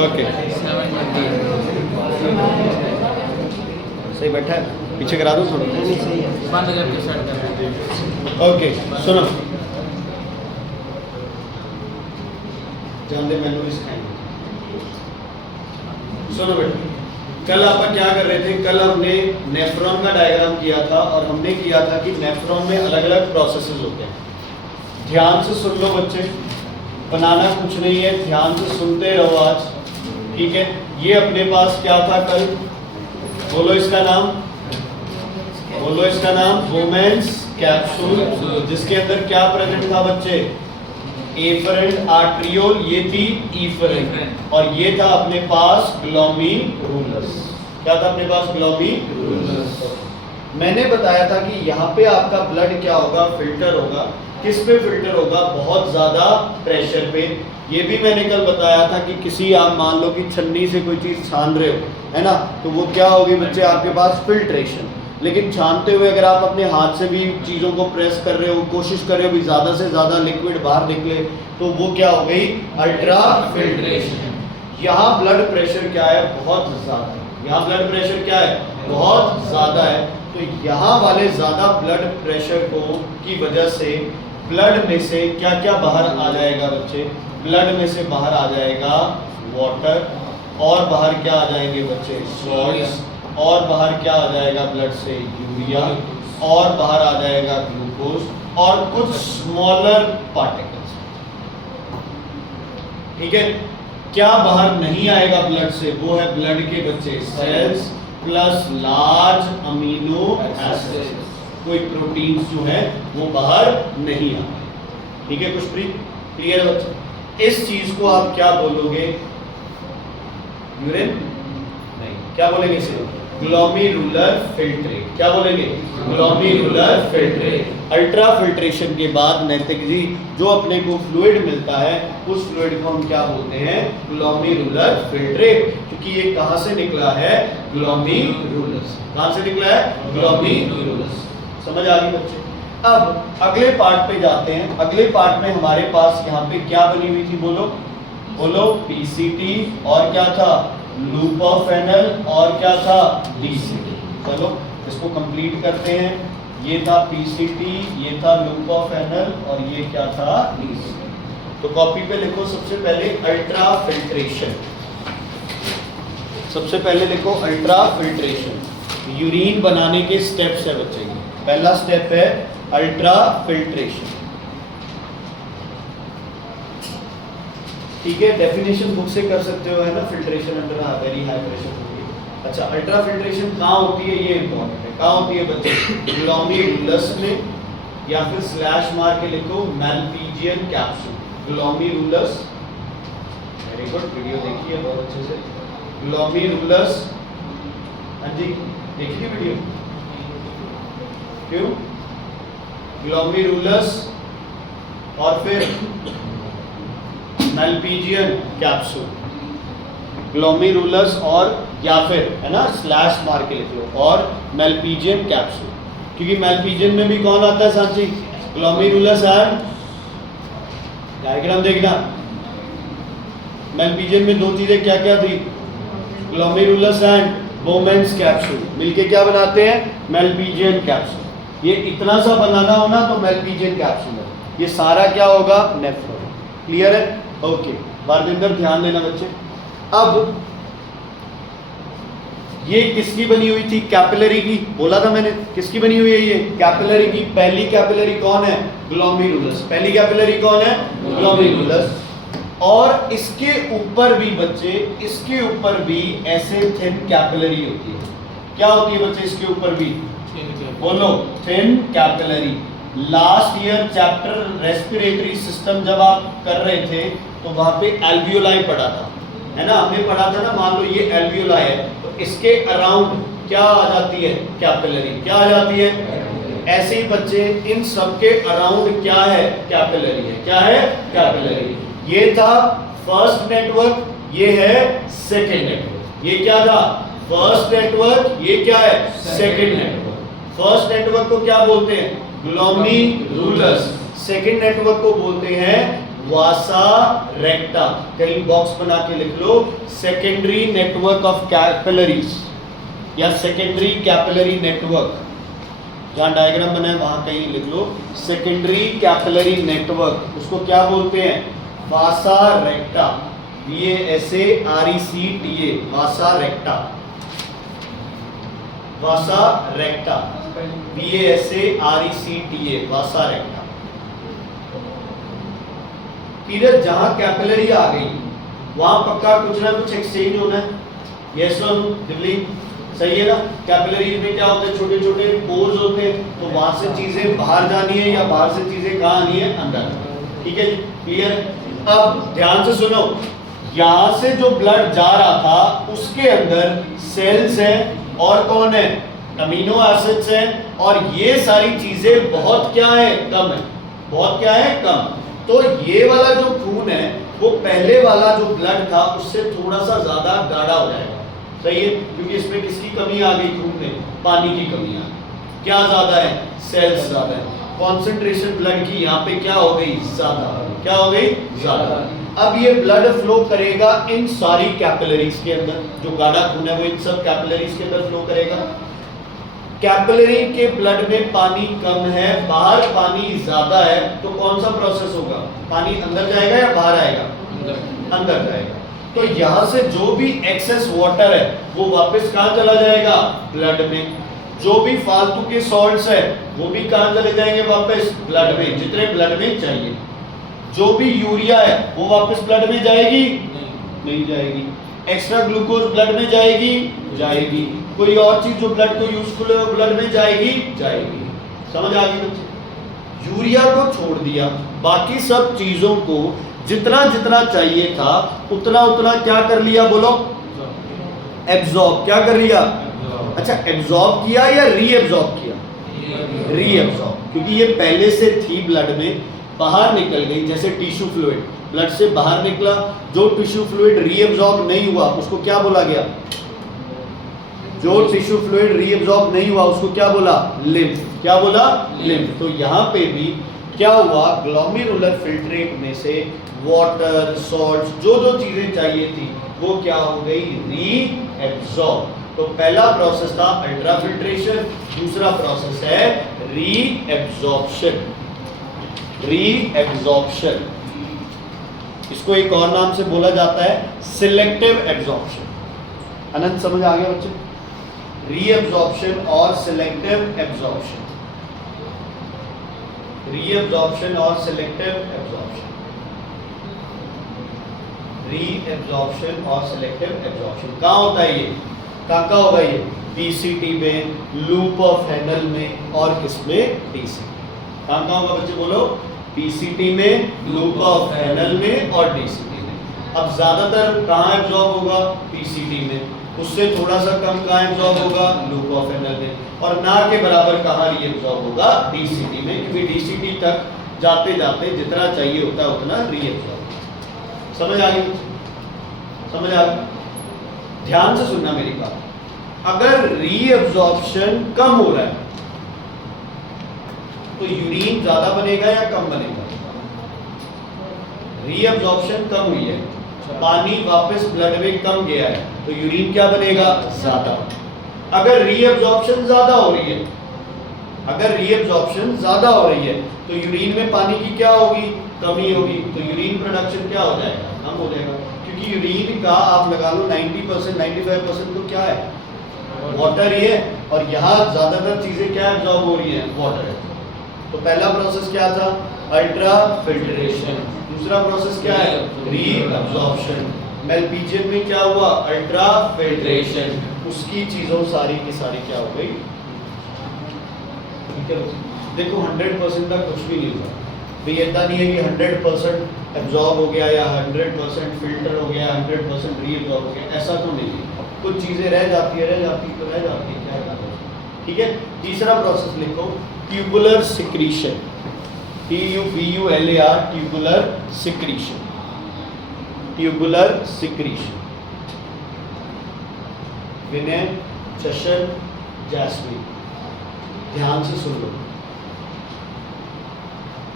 Okay सही बैठा है, पीछे करा दो थोड़ा। बंद करके स्टार्ट कर। ओके सुनो, ध्यान दे, मैंने भी सिखाएंगे। सुनो बेटा, कल आप क्या कर रहे थे? कल हमने नेफ्रॉन का डायग्राम किया था और हमने किया था कि नेफ्रॉन में अलग अलग प्रोसेसेस होते हैं। ध्यान से सुन लो बच्चे, बनाना कुछ नहीं है, ध्यान से सुनते रहो आज, ठीक है। ये अपने पास क्या था कल? बोलो इसका नाम, बोलो इसका नाम। वोमेन्स कैप्सूल, जिसके अंदर क्या प्रेजेंट था बच्चे? एफरेंट आर्ट्रियोल, ये थी इफरेंट, और ये था अपने पास ग्लोमेरुलस। क्या था अपने पास? ग्लोमेरुलस। मैंने बताया था कि यहाँ पे आपका ब्लड क्या होगा? फिल्टर होगा। किस पे फिल्टर होगा? बहुत ज्यादा प्रेशर पे। ये भी मैंने कल बताया था कि किसी, आप मान लो कि छन्नी से कोई चीज छान रहे हो, है ना, तो वो क्या होगी बच्चे? आपके पास फिल्ट्रेशन। लेकिन छानते हुए अगर आप अपने हाथ से भी चीज़ों को प्रेस कर रहे हो, कोशिश कर रहे हो भी ज़्यादा से ज़्यादा लिक्विड बाहर निकले, तो वो क्या हो गई? Ultra filtration. यहाँ ब्लड प्रेशर क्या है? बहुत ज़्यादा है। यहाँ ब्लड प्रेशर क्या है? बहुत ज़्यादा है। तो यहाँ वाले ज़्यादा ब्लड प्रेशर को की वजह से ब्लड में से क्या क्या बाहर आ जाएगा बच्चे? ब्लड में से बाहर आ जाएगा वाटर, और बाहर क्या आ जाएंगे बच्चे? सॉल्ट्स, और बाहर क्या आ जाएगा ब्लड से? यूरिया, और बाहर आ जाएगा ग्लूकोज, और कुछ स्मॉलर पार्टिकल्स, ठीक है। क्या बाहर नहीं आएगा ब्लड से? वो है ब्लड के बच्चे cells plus large amino acids. कोई प्रोटीन्स जो है वो बाहर नहीं आए, ठीक है। कुछ क्लियर है बच्चे? इस चीज को आप क्या बोलोगे? यूरिन नहीं, क्या बोलेंगे इसे? Glomerular filtrate. क्या बोलेंगे? Glomerular filtrate. अल्ट्रा फिल्ट्रेशन के बाद नैतिक जी जो अपने को फ्लूइड मिलता है, उस फ्लूइड को हम क्या बोलते हैं? Glomerular filtrate. क्योंकि ये कहां से निकला है? ग्लोमेरुलस। कहां से निकला है? ग्लोमेरुलस। समझ आ गई बच्चे? अब अगले पार्ट पे जाते हैं। अगले पार्ट में हमारे पास यहाँ पे क्या बनी हुई थी? बोलो बोलो। पीसीटी, और क्या था? लूप ऑफ एनल, और क्या था? डीसीटी। चलो इसको कंप्लीट करते हैं। ये था पीसीटी, ये था लूप ऑफ एनल, और ये क्या था? डीसीटी। तो कॉपी पे लिखो सबसे पहले अल्ट्रा फिल्ट्रेशन। सबसे पहले लिखो अल्ट्रा फिल्ट्रेशन। यूरिन बनाने के स्टेप्स है बच्चे के। पहला स्टेप है अल्ट्रा फिल्ट्रेशन, ठीक है। डेफिनेशन बुक से कर सकते हो, है ना। Filtration under very high pressure. अच्छा, अल्ट्रा फिल्ट्रेशन कहाँ होती है? ये इंपॉर्टेंट है। कहाँ होती है बच्चे? ग्लोमेरुलस में, या फिर स्लैश मार के लिखो Malpighian capsule. Glomerulus, very good, video देखिए बहुत अच्छे से। ग्लोमेरुलस, हाँ जी देखिए वीडियो। क्यों? ग्लोमेरुलस और फिर मैल्पीजियन कैप्सूल। ग्लोमेरुलस और, या फिर, है ना, स्लैश मार के लिख लो, और मैल्पीजियन कैप्सूल। क्योंकि मैल्पीजियन में भी कौन आता है साथी? ग्लोमेरुलस एंड, डायग्राम देखना, मैल्पीजियन में दो चीजें क्या क्या थी? Glomerulus and women's capsule. मिलके क्या बनाते हैं? Malpighian capsule. ये इतना सा बनाना हो ना तो मैल्पीजियन कैप्सूल है। ये सारा क्या होगा? नेफ्रॉन। क्लियर है? ओके, बारविंदर ध्यान देना बच्चे। अब ये किसकी बनी हुई थी? कैपिलरी की। बोला था मैंने, किसकी बनी हुई है ये? कैपिलरी की। पहली कैपिलरी कौन है? ग्लोमेरुलस। पहली कैपिलरी कौन है? ग्लोमेरुलस। और इसके ऊपर भी बच्चे, इसके ऊपर भी ऐसे थिन कैपिलरी होती है। क्या होती है बच्चे इसके ऊपर भी? बोलो, thin capillary. Last year chapter respiratory system जब आप कर रहे थे तो वहां पे एल्वियोलाई पढ़ा था, है ना। हमने पढ़ा था ना, मान लो ये एल्वियोलाई है, तो इसके अराउंड क्या आ जाती है? कैपिलरी। क्या आ जाती है? ऐसे ही बच्चे इन सब के अराउंड क्या है? कैपिलरी है। क्या है? कैपिलरी। ये था फर्स्ट नेटवर्क, ये है सेकेंड नेटवर्क। ये क्या था? फर्स्ट नेटवर्क, ये क्या है? Second network. फर्स्ट नेटवर्क को क्या बोलते हैं? ग्लोमेरुलस। सेकेंड नेटवर्क को बोलते हैं वासा रेक्टा, कहीं बॉक्स बना के लिख लो, सेकेंडरी नेटवर्क ऑफ कैपिलरीज या सेकेंडरी कैपिलरी नेटवर्क, जहां डायग्राम बना है वहां कहीं लिख लो सेकेंडरी कैपिलरी नेटवर्क, उसको क्या बोलते हैं? वासा रेक्टा, VASARECTA, वासा रेक्टा, वासा रेक्टा, VASARECTA, वासा रेक्टा। इधर जहां कैपिलरी आ गई वहां पक्का कुछ ना कुछ एक्सचेंज होना है, यस और नो, दिल्ली सही है ना? कैपिलरीज में क्या होते हैं? छोटे छोटे पोर्स होते हैं, तो वहां से चीजें बाहर जानी है या बाहर से चीजें कहाँ आनी है? अंदर। ठीक है जी, क्लियर? अब ध्यान से सुनो, यहां से जो ब्लड जा रहा था उसके अंदर सेल्स हैं और कौन है? अमीनो एसिड्स हैं, और ये सारी चीजें बहुत क्या है? कम है। बहुत क्या है? कम। तो ये वाला जो खून है वो पहले वाला जो ब्लड था उससे थोड़ा सा ज्यादा गाढ़ा हो जाएगा, सही है? क्योंकि इसमें किसकी कमी आ गई? खून में पानी की कमी आ गई। क्या ज्यादा है? सेल्स ज्यादा है। कॉन्सेंट्रेशन ब्लड की यहाँ पे क्या हो गई? ज्यादा। क्या हो गई? ज्यादा। अब ये ब्लड फ्लो करेगा इन सारी कैपिलरीज के अंदर, जो गाढ़ा खून है वो इन सब कैपिलरीज के अंदर फ्लो करेगा। कैपिलरी के ब्लड में पानी कम है, बाहर पानी ज्यादा है, तो कौन सा प्रोसेस होगा? पानी अंदर जाएगा या बाहर आएगा? अंदर जाएगा। तो यहां से जो भी एक्सेस वाटर है वो वापस कहां चला जाएगा? ब्लड में। जो भी फालतू के सॉल्ट्स है वो भी कहां चले जाएंगे? वापस ब्लड में, जितने ब्लड में चाहिए। जो भी यूरिया है वो वापस ब्लड में जाएगी? नहीं जाएगी। एक्स्ट्रा ग्लूकोज ब्लड में जाएगी? जाएगी। कोई और चीज जो ब्लड को यूजफुल है वो ब्लड में जाएगी? जाएगी। समझ आ गई बच्चे? यूरिया को छोड़ दिया, बाकी सब चीजों को जितना जितना चाहिए था उतना उतना क्या कर लिया? बोलो, एब्जॉर्ब। क्या कर लिया? अच्छा, एब्जॉर्ब किया या रीएब्जॉर्ब किया? रीएब्जॉर्ब, क्योंकि ये पहले से थी ब्लड में, बाहर निकल गई। जैसे टिश्यू फ्लूइड ब्लड से बाहर निकला, जो टिश्यू फ्लूइड रीएब्जॉर्ब नहीं हुआ उसको क्या बोला गया? जो टिश्यू फ्लूइड रीएब्जॉर्ब नहीं हुआ उसको क्या बोला? लिम्फ। क्या बोला? लिम्फ। तो यहाँ पे भी क्या हुआ? ग्लोमेरुलर फिल्ट्रेट में से वाटर, सॉल्ट्स, जो जो चीजें चाहिए थी वो क्या हो गई? रीएब्जॉर्ब। तो पहला प्रोसेस था अल्ट्राफिल्ट्रेशन, दूसरा प्रोसेस है रीएब्जॉर्प्शन। रीएब्जॉर्प्शन, इसको एक और नाम से बोला जाता है सिलेक्टिव एब्जॉर्प्शन। अनंत समझ आ गया बच्चे? रीएब्जॉर्प्शन और सिलेक्टिव एब्जॉर्प्शन, रीएब्जॉर्प्शन और सिलेक्टिव एब्जॉर्प्शन, रीएब्जॉर्प्शन और सिलेक्टिव एब्जॉर्प्शन कहाँ होता है? ये कहाँ होगा? ये पीसीटी में, लूप ऑफ हैनल में, और किसमें? डीसीटी। कहाँ होगा बच्चे? बोलो। पीसीटी में, लूप ऑफ हैनल में और डीसीटी में। अब ज्यादातर कहाँ एब्जॉर्ब होगा? पीसीटी में। उससे थोड़ा सा कम कहाँ एब्जॉर्ब होगा? लूप ऑफ हैनल में। और ना के बराबर कहाँ रीएब्जॉर्ब होगा? डीसीटी में, क्योंकि डीसीटी तक जाते जाते जितना चाहिए होता है उतना रीएब्जॉर्ब। समझ आ गई? समझ आ गई? ध्यान से सुनना मेरी बात। अगर रीएब्जॉर्प्शन कम हो रहा है तो यूरिन ज्यादा बनेगा या कम बनेगा? रीएब्जॉर्प्शन कम हुई है, पानी वापस ब्लड में कम गया है, तो यूरिन क्या बनेगा? ज्यादा। अगर रीएब्जॉर्प्शन ज्यादा हो रही है, अगर रीएब्जॉर्प्शन ज्यादा हो रही है तो यूरिन में पानी की क्या होगी? कमी होगी। तो यूरिन प्रोडक्शन क्या हो जाएगा? कम हो जाएगा। क्योंकि यूरिन का आप लगा लो 90%, 95% तो क्या है? वाटर ही है, और यहाँ ज्यादातर चीजें क्या एब्जॉर्ब हो रही है? वाटर है। तो पहला प्रोसेस क्या था? Ultra filtration. दूसरा प्रोसेस क्या है? रीअब्जॉर्प्शन। मेलपीजियन में क्या हुआ? Ultra filtration. उसकी चीजों सारी की सारी क्या हो गई? ठीक है, देखो 100% तक कुछ भी नहीं हुआ भाई। ऐसा नहीं है कि 100% एब्जॉर्ब हो गया या 100% फिल्टर हो गया, 100% रीअब्जॉर्ब हो गया, ऐसा तो नहीं है। कुछ चीजें रह जाती है, रह जाती है तो रह जाती है, क्या करना है। ठीक है, तीसरा प्रोसेस लिखो, tubular secretion. TUBULAR, tubular secretion. Tubular secretion. Vinay, चशन, जैस्मीन, ध्यान से सुन लो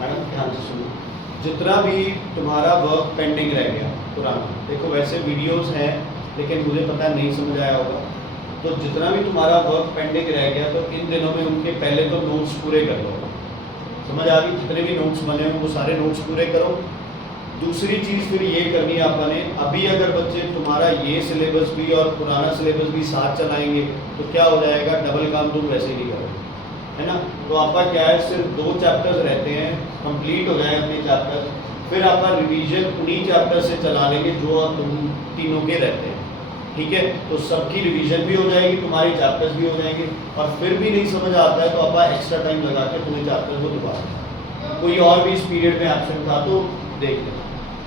मैडम, ध्यान से सुनो। जितना भी तुम्हारा वर्क पेंडिंग रह गया पुराना, देखो वैसे वीडियोस हैं लेकिन मुझे पता है नहीं समझ आया होगा, तो जितना भी तुम्हारा वर्क पेंडिंग रह गया तो इन दिनों में उनके पहले तो नोट्स पूरे कर लो। समझ आ गई? जितने भी नोट्स बने हैं वो सारे नोट्स पूरे करो। दूसरी चीज़ फिर ये करनी है आपने, अभी अगर बच्चे तुम्हारा ये सिलेबस भी और पुराना सिलेबस भी साथ चलाएंगे तो क्या हो जाएगा, डबल काम तुम वैसे ही नहीं करोगे, है ना। तो आपका क्या है, सिर्फ 2 चैप्टर्स रहते हैं, कंप्लीट हो जाए अपने चैप्टर, फिर आपका रिवीजन उन्हीं चैप्टर से चला लेंगे जो तुम तीनों के रहते हैं, ठीक है। तो सबकी रिवीजन भी हो जाएगी, तुम्हारे चैप्टर्स भी हो जाएंगे, और फिर भी नहीं समझ आता है तो आप एक्स्ट्रा टाइम लगा के तुम्हें चैप्टर को दोबारा, कोई और भी इस पीरियड में एब्सेंट था तो देख लेना।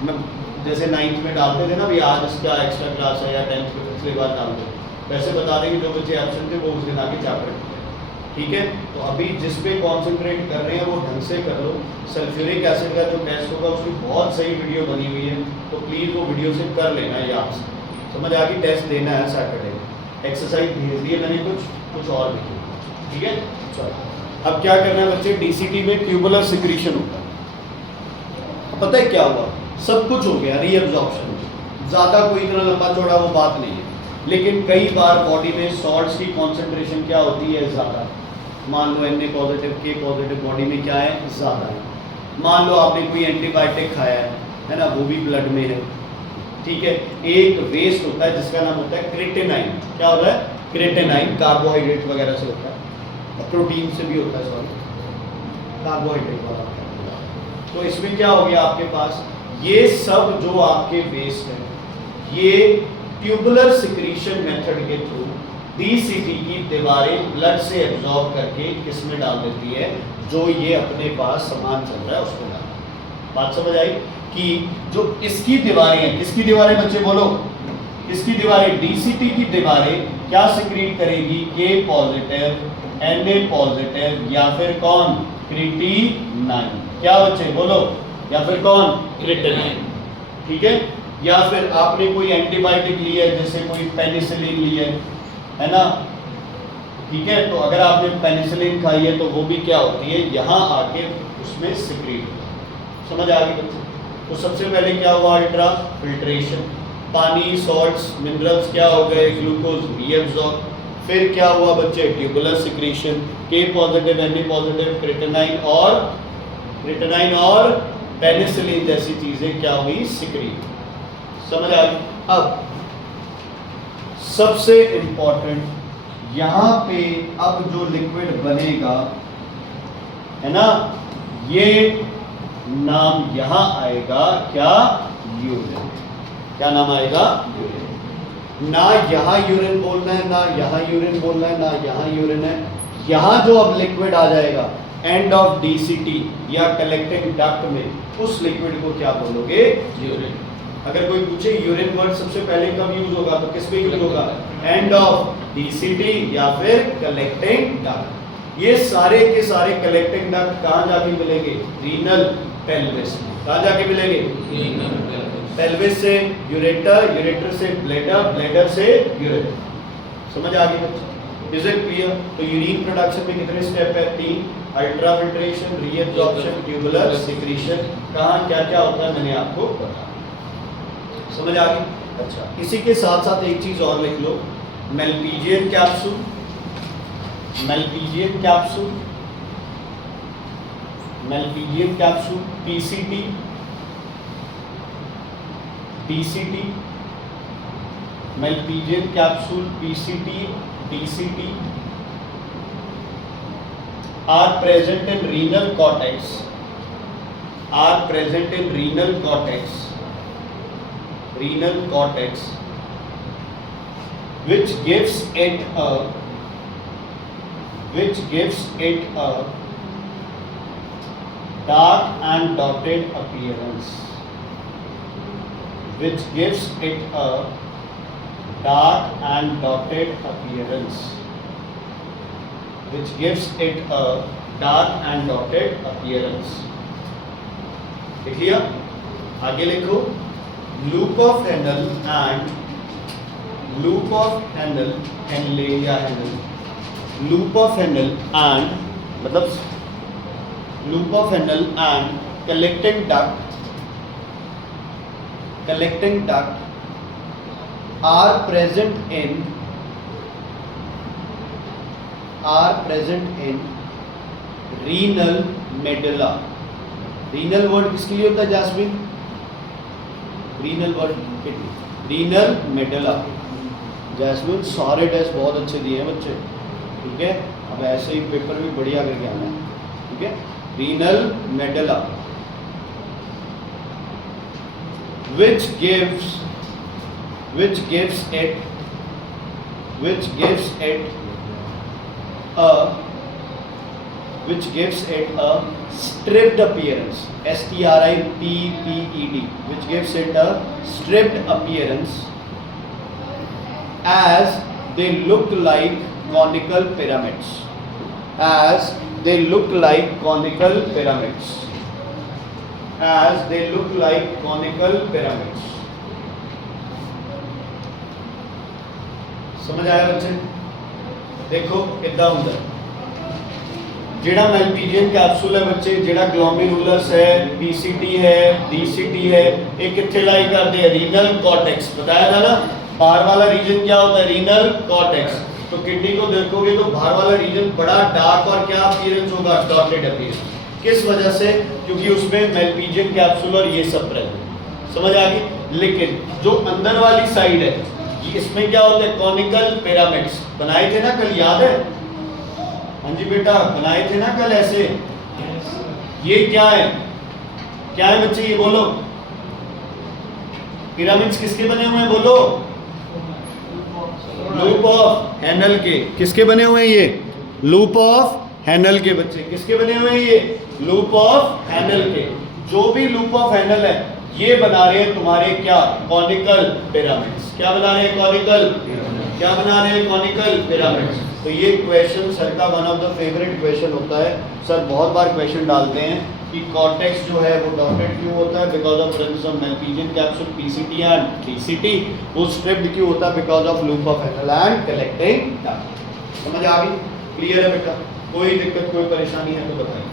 मैं जैसे 9th में डालते थे ना भी आज इसका एक्स्ट्रा क्लास है, या 10th में पिछले बार डालते, वैसे बता देंगे जो बच्चे एब्सेंट थे वो उस दिन आके चैप्टर करते हैं, ठीक है। तो अभी जिस पे कॉन्सेंट्रेट कर रहे हैं वो ढंग से कर लो। सल्फ्यूरिक एसिड का जो टेस्ट होगा उसकी बहुत सही वीडियो बनी हुई है, तो प्लीज़ वो वीडियो से कर लेना याद से, समझ आ गई। टेस्ट देना है सैटरडे, एक्सरसाइज भेज दिए मैंने, कुछ और भी, ठीक है। चलो अब क्या करना है बच्चे, डीसीटी में ट्यूबुलर सिक्रीशन होता है। पता है क्या हुआ, सब कुछ हो गया, रीअब्जॉर्प्शन, ज़्यादा कोई इतना लंबा चौड़ा वो बात नहीं है, लेकिन कई बार बॉडी में सॉल्ट्स की कॉन्सेंट्रेशन क्या होती है, ज़्यादा। मान लो Na positive K positive body में क्या है, ज़्यादा है। मान लो आपने कोई एंटीबायोटिक खाया है ना, वो भी ब्लड में है, ठीक है। एक वेस्ट होता है जिसका नाम होता है क्रिएटिनाइन। क्या होता है, क्रिएटिनाइन, कार्बोहाइड्रेट वगैरह से होता है, प्रोटीन से भी होता है, सॉरी कार्बोहाइड्रेट वाला। तो इसमें क्या हो गया आपके पास, ये सब जो आपके वेस्ट हैं, ये ट्यूबुलर सिक्रीशन मेथड के थ्रू डीसीटी की दीवारें ब्लड से एब्जॉर्ब करके किसमें डाल देती है, जो ये अपने पास सामान चल रहा है उसमें डाल। बात समझ आई कि जो इसकी दीवारें हैं, किसकी दीवारें बच्चे बोलो, इसकी दीवारें, डीसीटी की दीवारें क्या सिक्रीट करेगी, के पॉजिटिव Na पॉजिटिव, या फिर कौन, क्रिएटिनाइन। क्या बच्चे बोलो, या फिर कौन, क्रिएटिनाइन, ठीक है। या फिर आपने कोई एंटीबायोटिक लिया है, जैसे कोई पेनिसिलिन लिया है ना, ठीक है। तो अगर आपने पेनिसिलिन खाई है तो वो भी क्या होती है, यहाँ आके उसमें सिक्रीट होता है। समझ आ गई बच्चे। तो सबसे पहले क्या हुआ, अल्ट्रा फिल्ट्रेशन, पानी, सॉल्ट्स, मिनरल्स क्या हो गए, ग्लूकोज रीअब्सॉर्ब। फिर क्या हुआ बच्चे, ट्यूबुलर सिक्रीशन, के पॉजिटिव Na पॉजिटिव, क्रिएटिनाइन और पेनिसिलिन जैसी चीजें क्या हुई, सिक्रीट। समझ आ गई। अब सबसे इंपॉर्टेंट यहाँ पे अब जो लिक्विड बनेगा है ना, ये नाम यहाँ आएगा क्या, यूरिन। क्या नाम आएगा, यूरिन। ना यहाँ यूरिन बोलना है, ना यहाँ यूरिन बोलना है, ना यहाँ यूरिन है। यहाँ जो अब लिक्विड आ जाएगा एंड ऑफ डीसीटी या कलेक्टिंग डक्ट में, उस लिक्विड को क्या बोलोगे, यूरिन। अगर कोई पूछे यूरिन वर्ड सबसे पहले कब यूज होगा, तो किस पे यूज होगा, एंड ऑफ डीसीटी या फिर कलेक्टिंग डक्ट। ये सारे के सारे कलेक्टिंग डक्ट कहाँ जाके मिलेंगे, रीनल पेल्विस। कहाँ जाके मिलेंगे, पेल्विस से यूरेटर, यूरेटर से ब्लैडर, ब्लैडर से यूरेटर। समझ आ गई बच्चे, इज इट क्लियर। तो यूरिन प्रोडक्शन में कितने स्टेप है, 3, ultra filtration, reabsorption, tubular secretion. कहाँ क्या क्या होता है मैंने आपको बताया। समझ आ गई। अच्छा, इसी के साथ साथ एक चीज और लिख लो, Malpighian capsule, Malpighian capsule, Malpighian capsule, PCT, DCT, Malpighian capsule, PCT, DCT are present in renal cortex, are present in renal cortex, renal cortex, which gives it a dark and dotted appearance, which gives it a dark and dotted appearance, which gives it a dark and dotted appearance. लिख लिया, आगे लिखो, loop of Henle and, loop of Henle, Henle या Henle, loop of Henle and मतलब loop of Henle and collecting duct collecting duct are present in renal medulla. Renal word किसके लिए होता है Jasmine? Renal word kidney, renal medulla. Jasmine सारे test बहुत अच्छे दिए हैं बच्चे, ठीक है। अब ऐसे ही पेपर भी बढ़िया करके आना है, ठीक है। Renal medulla which gives it a stripped appearance, STRIPPED, which gives it a stripped appearance as they look like conical pyramids, समझ आया बच्चे? देखो इदा होंगे जेड़ा मेलपीजियन कैप्सूल है बच्चे, जेड़ा ग्लोमेरुलस है, पीसीटी है, डीसीटी है, ये कितने लाई करते हैं? रीनल कॉर्टेक्स, बताया था ना। बाहर वाला रीजन क्या होता है? Renal cortex. तो किडनी को देखोगे तो बाहर वाला रीजन बड़ा डार्क और क्या अपीयरेंस होगा? Dotted appearance. किस वजह से? क्योंकि उसमें मेलपीजियन कैप्सूल और ये सब प्रेजेंट, समझ आ गई। लेकिन जो अंदर वाली साइड है इसमें क्या होता है? कॉनिकल पिरामिड्स बनाए थे ना कल, याद है? हाँ जी बेटा, बनाए थे ना कल ऐसे। ये क्या है? क्या है बच्चे? ये बोलो, पिरामिड्स किसके बने हुए हैं? बोलो। लूप ऑफ हैनल के। किसके बने हुए हैं ये? लूप ऑफ हैनल के बच्चे। किसके बने हुए हैं ये? लूप ऑफ हैनल के। जो भी लूप ऑफ हैनल है ये बना रहे हैं तुम्हारे क्या? Conical pyramids. क्या बना रहे हैं? कॉनिकल। क्या बना रहे हैं? Conical pyramids. तो ये क्वेश्चन सर का one of the favourite question होता है। सर बहुत बार क्वेश्चन डालते हैं कि कॉर्टेक्स जो है वो डॉटेड क्यों होता है? Because of presence of Malpighian capsule, PCT and DCT. वो स्ट्रिप्ड क्यों होता है? Because of loop of Henle and collecting duct. समझ आ गई? क्लियर है बेटा? कोई दिक्कत, कोई परेशानी है तो बताइए।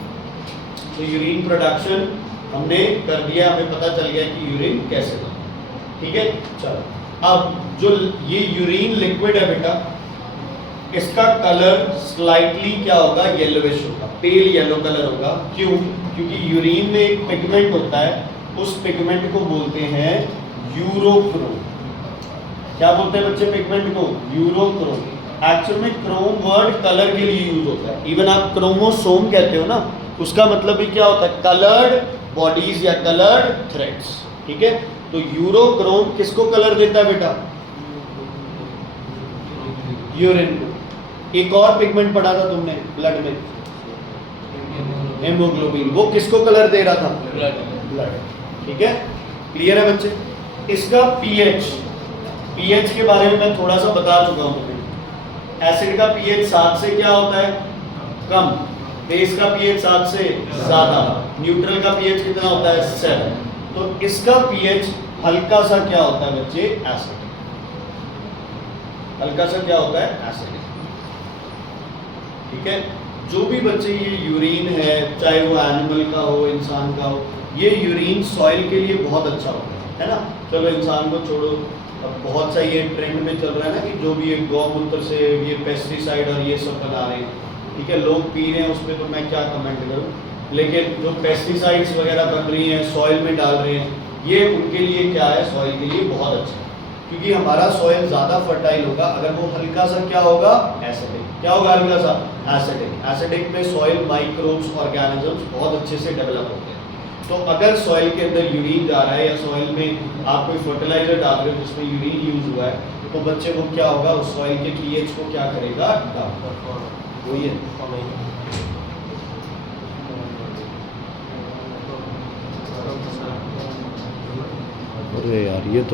तो यूरिन प्रोडक्शन हमने कर दिया, हमें पता चल गया कि यूरिन कैसे बनता है, ठीक है। चलो, अब जो ये यूरिन लिक्विड है बेटा, इसका कलर स्लाइटली क्या होगा? येलोविश होगा, पेल येलो कलर होगा। क्यों? क्योंकि यूरिन में एक पिगमेंट होता है, उस पिगमेंट को बोलते हैं यूरोक्रोम। क्या बोलते हैं बच्चे पिगमेंट को? यूरोक्रोम। एक्चुअल में क्रोम वर्ड कलर के लिए यूज होता है। इवन आप क्रोमोसोम कहते हो ना, उसका मतलब भी क्या होता है? कलर्ड बॉडीज या कलर्ड थ्रेड्स, ठीक है। तो यूरोक्रोम किसको कलर देता है बेटा? यूरिन को। एक और पिगमेंट पढ़ा था तुमने ब्लड में, हेमोग्लोबिन, वो किसको कलर दे रहा था? ब्लड, ठीक है। क्लियर है बच्चे? इसका पीएच के बारे में मैं थोड़ा सा बता चुका हूं तुम्हें। एसिड का पीएच 7 से क्या होता है? कम। बेस का पीएच 7 से ज्यादा। न्यूट्रल का पीएच कितना होता है? 7। तो इसका पीएच हल्का सा क्या होता है बच्चे? एसिड। हल्का सा क्या होता है? एसिड, ठीक है। जो भी बच्चे ये यूरिन है, चाहे वो एनिमल का हो, इंसान का हो, ये यूरिन सॉइल के लिए बहुत अच्छा होता है ना। चलो इंसान को छोड़ो, अब बहुत सा ये ट्रेंड में चल रहा है ना कि जो भी ये गौमूत्र से ये पेस्टिसाइड और ये सब बना रहे हैं, ठीक है, लोग पी रहे हैं, उस पर तो मैं क्या कमेंट करूँ। लेकिन जो पेस्टिसाइड्स वगैरह बन रही हैं, सॉइल में डाल रहे हैं, ये उनके लिए क्या है? सॉइल के लिए बहुत अच्छा है। क्योंकि हमारा सॉइल ज़्यादा फर्टाइल होगा अगर वो हल्का सा क्या होगा? एसिडिक। क्या होगा? हल्का सा एसिडिक। एसिडिक में सॉइल माइक्रोब्स, ऑर्गेनिजम्स बहुत अच्छे से डेवलप होते हैं। तो अगर सॉइल के अंदर यूरिन जा रहा है या सॉइल में आप कोई फर्टिलाइजर डाल रहे हो जिसमें यूरिन यूज हुआ है, तो बच्चे वो क्या होगा? उस सॉइल के पीएच को क्या करेगा? डाउन। वही है। अरे यार ये तो